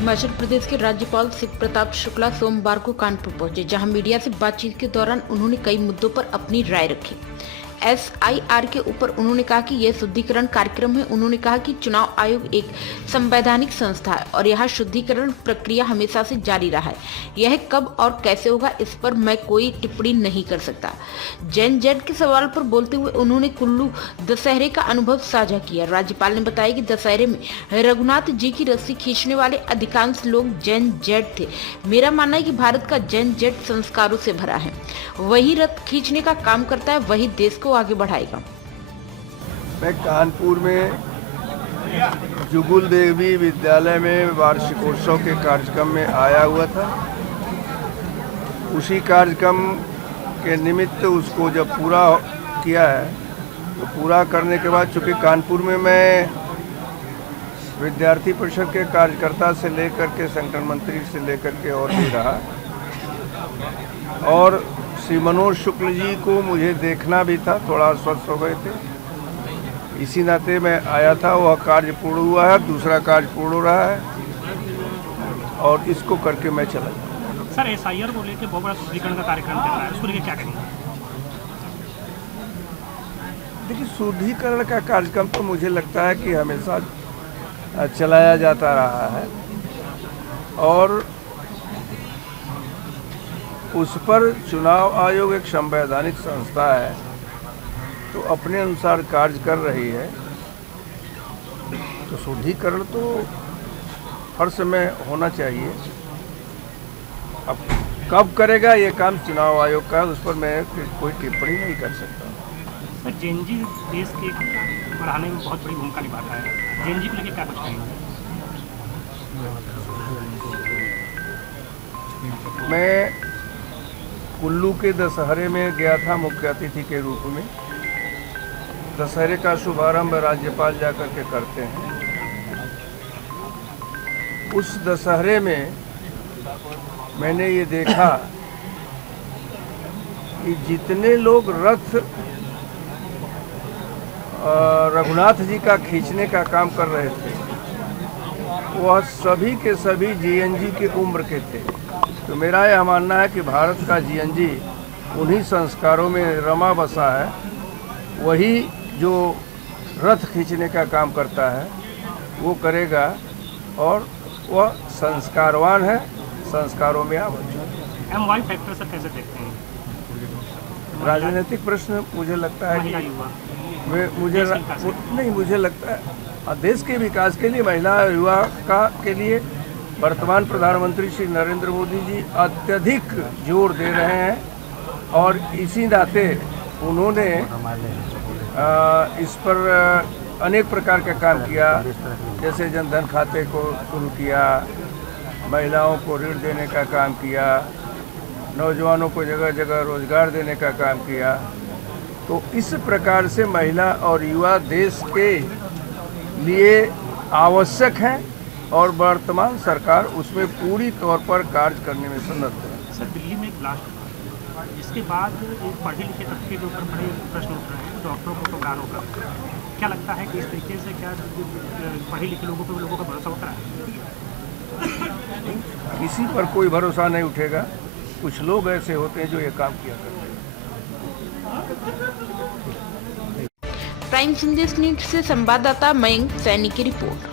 हिमाचल प्रदेश के राज्यपाल शिव प्रताप शुक्ला सोमवार को कानपुर पहुंचे, जहां मीडिया से बातचीत के दौरान उन्होंने कई मुद्दों पर अपनी राय रखी। SIR के ऊपर उन्होंने कहा कि यह शुद्धिकरण कार्यक्रम है। उन्होंने कहा कि चुनाव आयोग एक संवैधानिक संस्था है और यहाँ शुद्धिकरण प्रक्रिया हमेशा से जारी रहा है। यह कब और कैसे होगा, इस पर मैं कोई टिप्पणी नहीं कर सकता। जैन जेड के सवाल पर बोलते हुए उन्होंने कुल्लू दशहरे का अनुभव साझा किया। राज्यपाल ने बताया कि दशहरे में रघुनाथ जी की रस्सी खींचने वाले अधिकांश लोग जैन जेड थे। मेरा मानना है कि भारत का जैन जेड संस्कारों से भरा है। वही रथ खींचने का काम करता है, वही देश को आगे बढ़ाएगा। मैं कानपुर में जुगुल देवी विद्यालय में वार्षिकोत्सव के कार्यक्रम में आया हुआ था। उसी कार्यक्रम के निमित्त उसको जब पूरा किया है तो पूरा करने के बाद, चूँकि कानपुर में मैं विद्यार्थी परिषद के कार्यकर्ता से लेकर के संगठन मंत्री से लेकर के और भी रहा, और श्री मनोज शुक्ल जी को मुझे देखना भी था, थोड़ा अस्वस्थ हो गए थे, इसी नाते मैं आया था। वह कार्य पूर्ण हुआ है, दूसरा कार्य पूर्ण हो रहा है और इसको करके मैं चला। सर, SIR को लेकर बहुत बड़ा शुद्धिकरण का कार्यक्रम चल रहा है, उसको लेकर क्या करेंगे? देखिए, शुद्धिकरण का कार्यक्रम तो मुझे लगता है कि हमेशा चलाया जाता रहा है और उस पर चुनाव आयोग एक संवैधानिक संस्था है तो अपने अनुसार कार्य कर रही है। तो शुद्धिकरण तो हर समय होना चाहिए। अब कब करेगा ये काम चुनाव आयोग का, उस पर मैं कोई टिप्पणी नहीं कर सकता। सर, जैन जी देश के बढ़ाने में बहुत बड़ी भूमिका निभाता है। जैन जी को लेकर क्या कुछ कहेंगे? मैं कुल्लू के दशहरे में गया था मुख्य अतिथि के रूप में। दशहरे का शुभारंभ राज्यपाल जाकर के करते हैं। उस दशहरे में मैंने ये देखा कि जितने लोग रथ रघुनाथ जी का खींचने का काम कर रहे थे वह सभी के सभी GNG की उम्र के थे। तो मेरा यह मानना है कि भारत का GNG उन्हीं संस्कारों में रमा बसा है। वही जो रथ खींचने का काम करता है वो करेगा और वह संस्कारवान है, संस्कारों में आबद्ध। MY फैक्टर सर कैसे देखते हैं? राजनीतिक प्रश्न मुझे लगता है कि मुझे लगता है देश के विकास के लिए, महिला युवा के लिए वर्तमान प्रधानमंत्री श्री नरेंद्र मोदी जी अत्यधिक जोर दे रहे हैं और इसी नाते उन्होंने इस पर अनेक प्रकार का काम किया, जैसे जनधन खाते को शुरू किया, महिलाओं को ऋण देने का काम किया, नौजवानों को जगह जगह रोजगार देने का काम किया। तो इस प्रकार से महिला और युवा देश के लिए आवश्यक हैं और वर्तमान सरकार उसमें पूरी तौर पर कार्य करने में समर्थ है। सर, दिल्ली में एक ब्लास्ट हुआ, जिसके बाद एक पढ़े लिखे तबके के ऊपर बड़े प्रश्न उठ रहे हैं, डॉक्टरों को, पगारों का। क्या लगता है कि इस तरीके से क्या पढ़े लिखे लोगों का भरोसा उठ रहा है? किसी पर कोई भरोसा नहीं उठेगा। कुछ लोग ऐसे होते हैं जो ये काम किया करते हैं। प्राइम संदेश न्यूज से संवाददाता मयंक सैनी की रिपोर्ट।